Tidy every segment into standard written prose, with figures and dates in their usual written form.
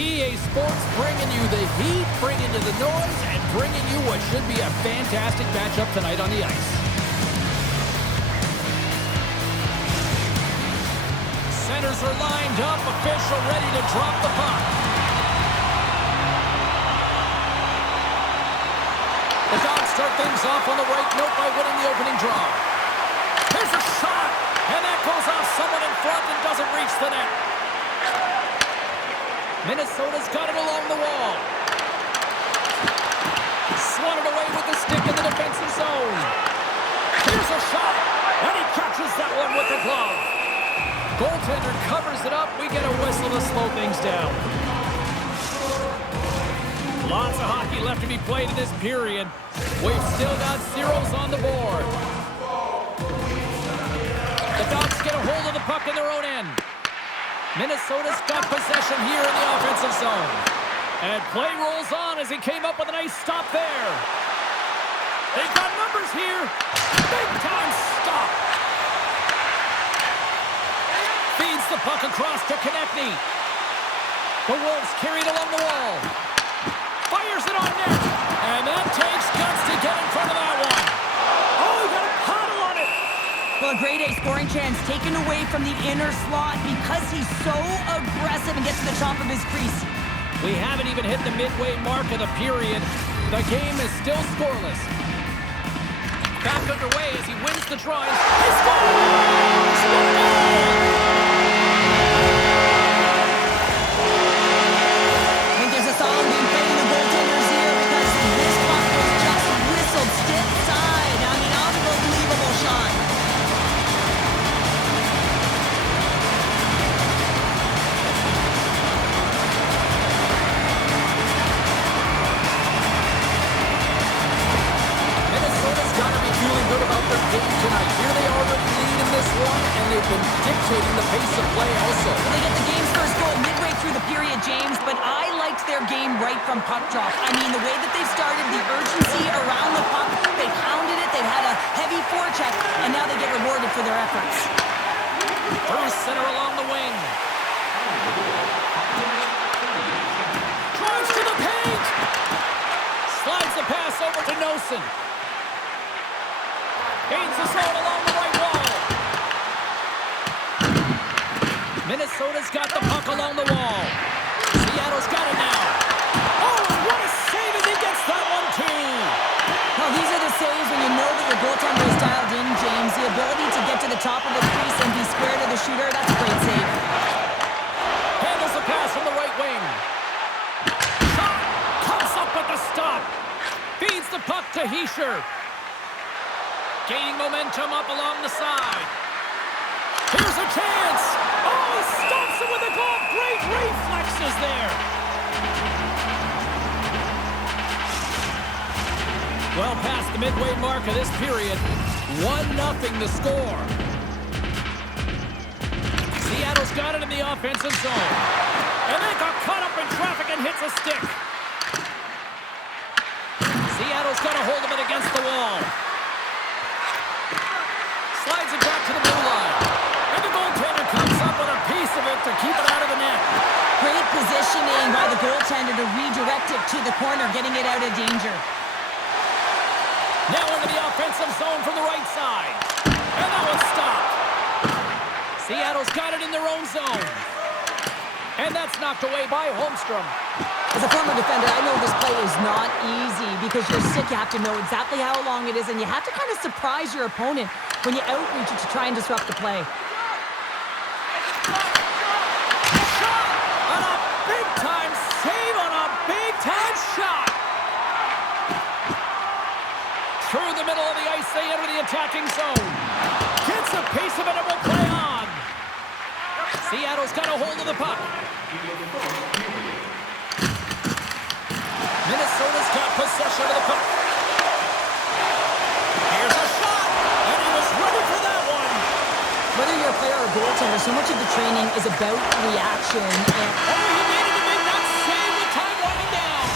EA Sports bringing you the heat, bringing you the noise, and bringing you what should be a fantastic matchup tonight on the ice. Centers are lined up, official ready to drop the puck. The Dogs start things off on the right note by winning the opening draw. Here's a shot, and that goes off someone in front and doesn't reach the net. Minnesota's got it along the wall. Swatted away with the stick in the defensive zone. Here's a shot, and he catches that one with the glove. Goaltender covers it up. We get a whistle to slow things down. Lots of hockey left to be played in this period. We've still got zeros on the board. The Dogs get a hold of the puck in their own end. Minnesota's got possession here in the offensive zone. And play rolls on as he came up with a nice stop there. They've got numbers here. Big time stop. Feeds the puck across to Konechny. The Wolves carry it along the wall. Fires it on net. And that takes guts to get in front of that one. Oh, he got a paddle on it. Well, a grade A scoring chance taken away from the inner slot because he's so aggressive and gets to the top of his crease. We haven't even hit the midway mark of the period. The game is still scoreless. Back underway as he wins the draw. He scores! What a goal! I think there's a song being played in the goaltender's ear because this puck was just whistled stiff side. I mean, unbelievable shot. Minnesota's got to be feeling good about their game tonight. Here they already lead in this one, and they've been dictating the pace of play also. They get the game's first goal midway through the period, James, but I liked their game right from puck drop. I mean, the way that they've started, the urgency around the puck, they've hounded it, they've had a heavy forecheck, and now they get rewarded for their efforts. First center along the wing. Drives to the paint. Slides the pass over to Nosen. Gains the zone along the right wall. Minnesota's got the puck along the wall. Seattle's got it now. Oh, what a save as he gets that one too. Well, these are the saves when you know that your goaltender is dialed in, James. The ability to get to the top of the crease and be square to the shooter, that's a great save. Handles the pass from the right wing. Shot! Comes up with the stop. Feeds the puck to Hischier. Gaining momentum up along the side. Here's a chance. Oh, he stops it with a glove. Great reflexes there. Well past the midway mark of this period. 1-0 the score. Seattle's got it in the offensive zone. And they got caught up in traffic and hits a stick. Seattle's got a hold of it against the wall. Slides it back to the blue line. And the goaltender comes up with a piece of it to keep it out of the net. Great positioning by the goaltender to redirect it to the corner, getting it out of danger. Now into the offensive zone from the right side. And that one's stopped. Seattle's got it in their own zone. And that's knocked away by Holmstrom. As a former defender, I know this play is not easy because you're sick. You have to know exactly how long it is, and you have to kind of surprise your opponent when you outreach it to try and disrupt the play. Shot! On a big-time save on a big-time shot! Through the middle of the ice, they enter the attacking zone. Gets a piece of it and will play on. Seattle's got a hold of the puck. Minnesota's got possession of the puck. Here's a shot, and he was ready for that one. Whether you're a player or a goaltender, so much of the training is about reaction. And Oh, he needed to make that save with time winding down.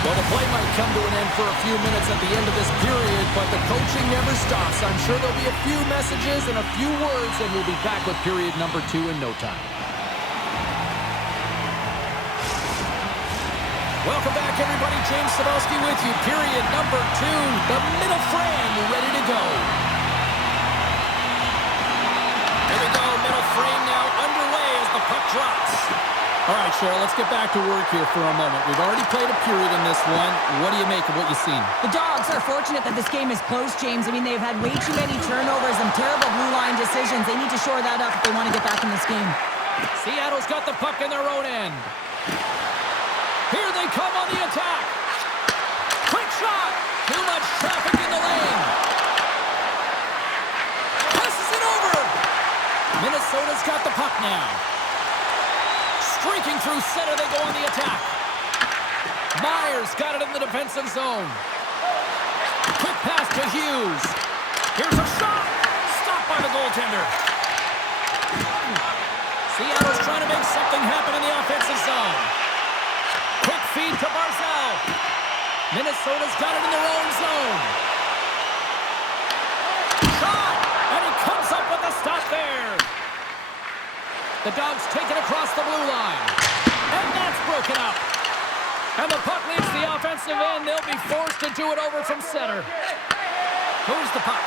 Well, the play might come to an end for a few minutes at the end of this period, but the coaching never stops. I'm sure there'll be a few messages and a few words, and we'll be back with period number 2 in no time. Welcome back, everybody. James Cebulski with you. Period number 2. The middle frame ready to go. Here we go. Middle frame now underway as the puck drops. All right, Cheryl, let's get back to work here for a moment. We've already played a period in this one. What do you make of what you've seen? The Dogs are fortunate that this game is close, James. I mean, they've had way too many turnovers and terrible blue line decisions. They need to shore that up if they want to get back in this game. Seattle's got the puck in their own end. Here they come on the attack. Quick shot. Too much traffic in the lane. Passes it over. Minnesota's got the puck now. Streaking through center, they go on the attack. Myers got it in the defensive zone. Quick pass to Hughes. Here's a shot. Stopped by the goaltender. Seattle's trying to make something happen in the offensive zone. Quick feed to Barzal. Minnesota's got it in their own zone. Shot! And he comes up with a stop there. The Dogs take it across the blue line. And that's broken up. And the puck leaves the offensive end. They'll be forced to do it over from center. Moves the puck.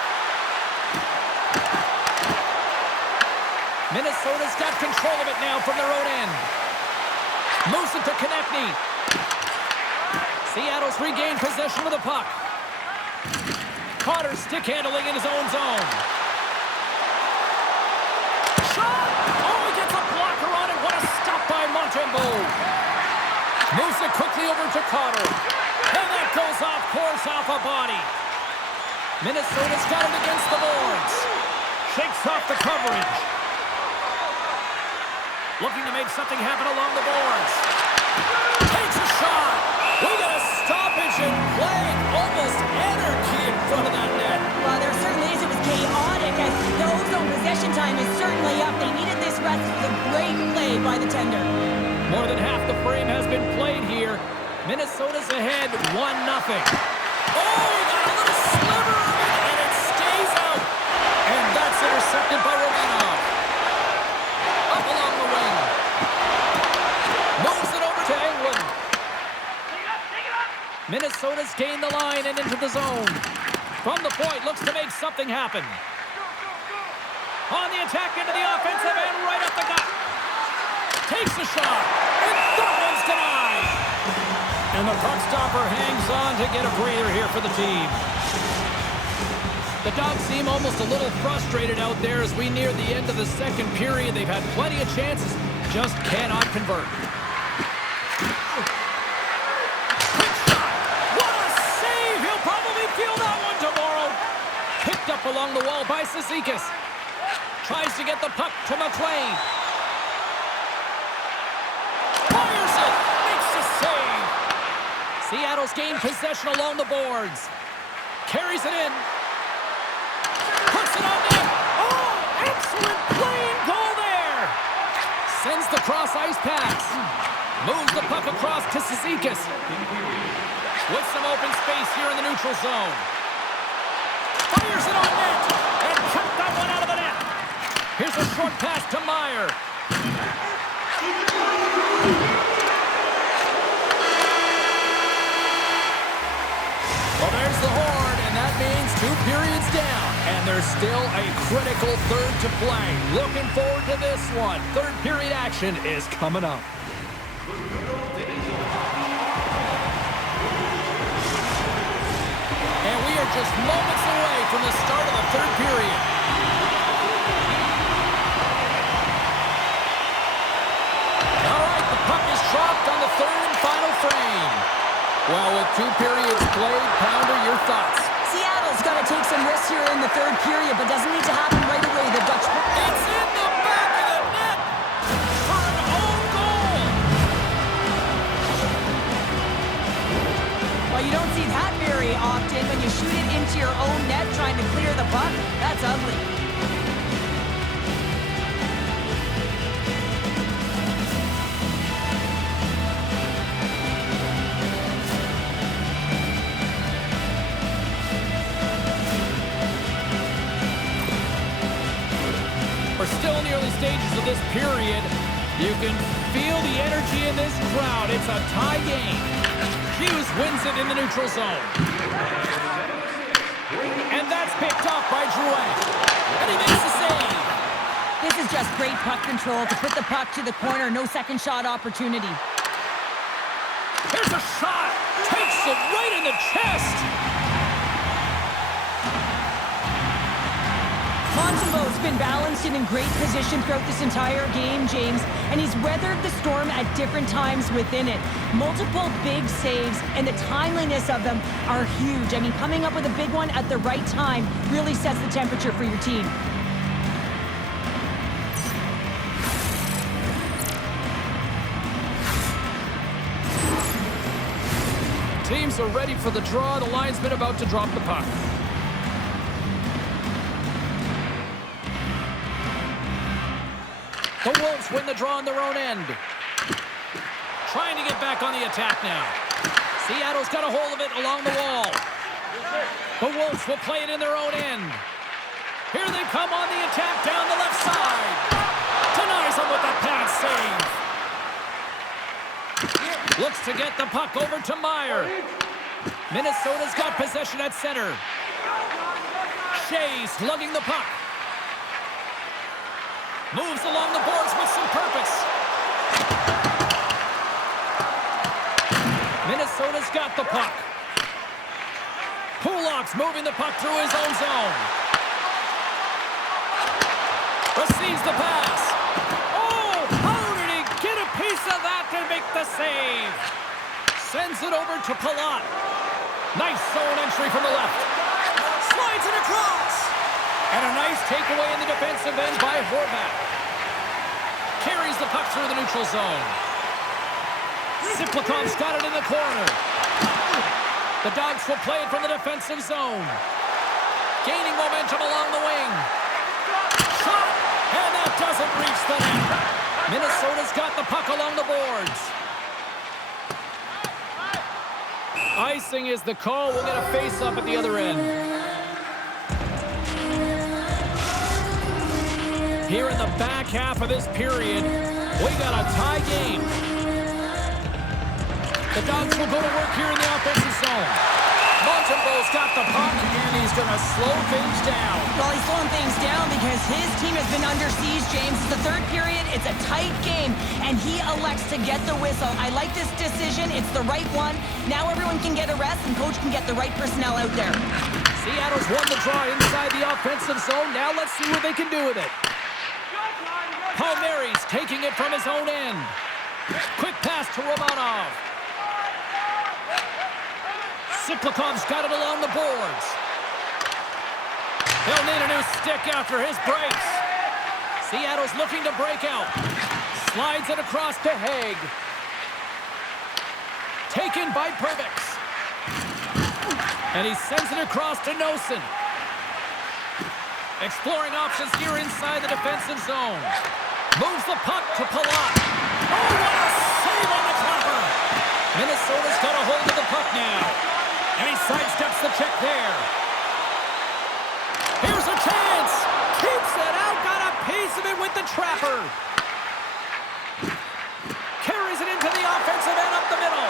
Minnesota's got control of it now from their own end. Moves it to Konechny. Seattle's regained possession of the puck. Carter stick handling in his own zone. Shot! Oh, he gets a blocker on it. What a stop by Montembeault. Moves it quickly over to Carter. And that goes off, pours off a body. Minnesota's got it against the boards. Shakes off the coverage. Looking to make something happen along the boards. Takes a shot. We got a stoppage in play. Almost anarchy in front of that net. Well, there certainly is. It was chaotic as the ozone possession time is certainly up. They needed this rest. It was a great play by the tender. More than half the frame has been played here. Minnesota's ahead 1-0. Oh, he got a little sliver of it, and it stays out. And that's intercepted by Romanov. Up along the wing. Moves it over to England. Minnesota's gained the line and into the zone. From the point, looks to make something happen. On the attack into the offensive end, right up the gut. Takes a shot, and that one's denied. And the puck stopper hangs on to get a breather here for the team. The Dogs seem almost a little frustrated out there as we near the end of the second period. They've had plenty of chances, just cannot convert. Quick shot! What a save! He'll probably feel that one tomorrow. Picked up along the wall by Cizikas. Tries to get the puck to McLean. Fires it! Makes the save! Seattle's gained possession along the boards. Carries it in. Puts it on net. Oh, excellent play and goal there. Sends the cross ice pass. Moves the puck across to Cizikas. With some open space here in the neutral zone. Fires it on net. And kept that one out of the net. Here's a short pass to Meyer. Well, there's the horn, and that means 2 periods down. And there's still a critical third to play. Looking forward to this one. Third period action is coming up. And we are just moments away from the start of the third period. All right, the puck is dropped on the third and final frame. Well, with 2 periods played, Pounder, your thoughts? Seattle's got to take some risks here in the third period, but doesn't need to happen right away. They've got... It's in the back of the net for an own goal. Well, you don't see that very often when you shoot it into your own net trying to clear the puck. That's ugly. We're still in the early stages of this period. You can feel the energy in this crowd. It's a tie game. Hughes wins it in the neutral zone. And that's picked off by Drouin. And he makes the save. This is just great puck control to put the puck to the corner. No second shot opportunity. Here's a shot. Takes it right in the chest. Montembeault's been balanced and in great position throughout this entire game, James, and he's weathered the storm at different times within it. Multiple big saves, and the timeliness of them are huge. I mean, coming up with a big one at the right time really sets the temperature for your team. Teams are ready for the draw. The linesman about to drop the puck. The Wolves win the draw on their own end. Trying to get back on the attack now. Seattle's got a hold of it along the wall. The Wolves will play it in their own end. Here they come on the attack down the left side. Denies them with a pass save. Looks to get the puck over to Meyer. Minnesota's got possession at center. Shea slugging the puck. Moves along the boards with some purpose. Minnesota's got the puck. Pulak's moving the puck through his own zone. Receives the pass. Oh, how did he get a piece of that to make the save? Sends it over to Palat. Nice zone entry from the left. Slides it across. And a nice takeaway in the defensive end by Horvat. Carries the puck through the neutral zone. Siplikov's got it in the corner. The Dogs will play it from the defensive zone. Gaining momentum along the wing. Shot! And that doesn't reach the net. Minnesota's got the puck along the boards. Icing is the call. We'll get a face-up at the other end. Here in the back half of this period, we got a tie game. The Dogs will go to work here in the offensive zone. Montembeault's got the puck, and he's going to slow things down. Well, he's slowing things down because his team has been under siege, James. It's the third period. It's a tight game, and he elects to get the whistle. I like this decision. It's the right one. Now everyone can get a rest, and coach can get the right personnel out there. Seattle's won the draw inside the offensive zone. Now let's see what they can do with it. Palmieri's taking it from his own end. Quick pass to Romanov. Siplikov's got it along the boards. He'll need a new stick after his breaks. Seattle's looking to break out. Slides it across to Haig. Taken by Pervix. And he sends it across to Nosen. Exploring options here inside the defensive zone. Moves the puck to Palat. Oh, what a save on the clapper! Minnesota's got a hold of the puck now. And he sidesteps the check there. Here's a chance. Keeps it out. Got a piece of it with the trapper. Carries it into the offensive end up the middle.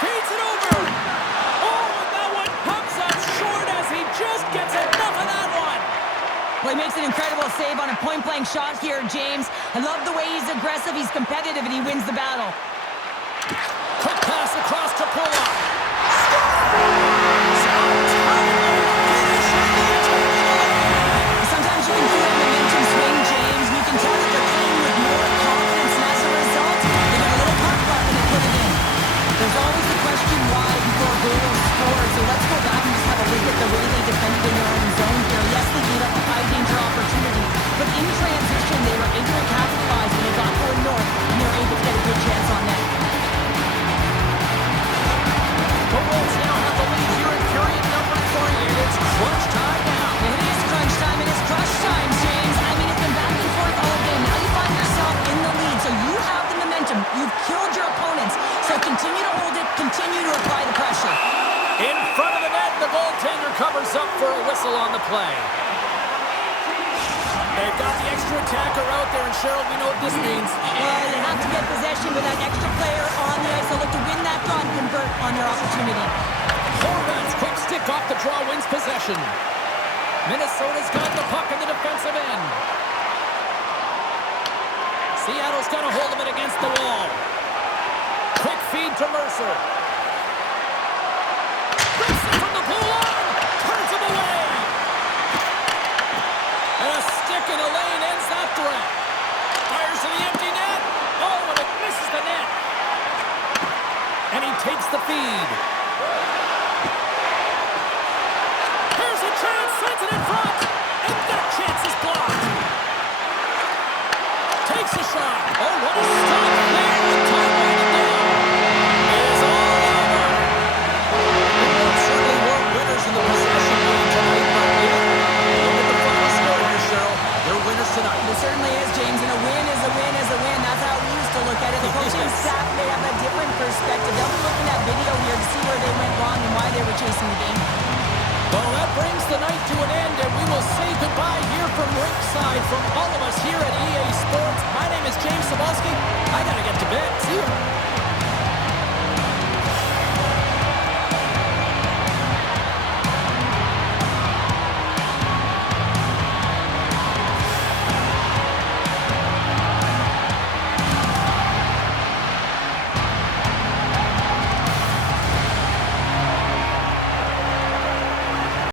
Feeds it over. Oh, and that one comes up short as he just gets enough of that one. Well, he makes an incredible save on a point-blank shot here, James. I love the way he's aggressive, he's competitive, and he wins the battle. Quick pass across to Pulak. Sometimes you can feel the momentum swing, James, and you can tell that they're playing with more confidence, and as a result, they got a little puck luck and they put it in. There's always the question why before a goal is scored, so let's go back and just have a look at the way they defended in their own zone here. Yes, they gave up a high-danger opportunity, but in transition, they were able to capitalize when they got going north, and they were able to get a good chance on net. The Wolves now have the lead here in period number 3, and it's crunch time now. It is crunch time, and it's crush time, James. I mean, it's been back and forth all game. Now you find yourself in the lead, so you have the momentum. You've killed your opponents, so continue to hold it, continue to apply the pressure. In front of the net, the goaltender covers up for a whistle on the play. They've got the extra attacker out there, and Cheryl, we know what this means. Well, you have to get possession with that extra player on the ice. They'll look to win that draw and convert on their opportunity. Horvat's quick stick off the draw wins possession. Minnesota's got the puck in the defensive end. Seattle's got a hold of it against the wall. Quick feed to Mercer. Rips it from the blue line. Turns him away. And a stick in the lane ends that threat. Fires to the empty net. Oh, and it misses the net. And he takes the feed. Here's a chance. Sends it in front. And that chance is blocked. Takes a shot. Oh, what a stop there. And time winding down. It is all over. We certainly weren't winners in the possession game tonight, but look at the final score here, Cheryl. They're winners tonight. It certainly is, James, and a win is a win is a win. That's how we used to look at it. The coaching staff may have a different perspective. They'll be looking at video here to see where they went wrong and why they were chasing the game. Well, that brings the night to an end, and we will say goodbye here from ringside from all of us here at EA Sports. My name is James Cebulski. I got to get to bed. See you.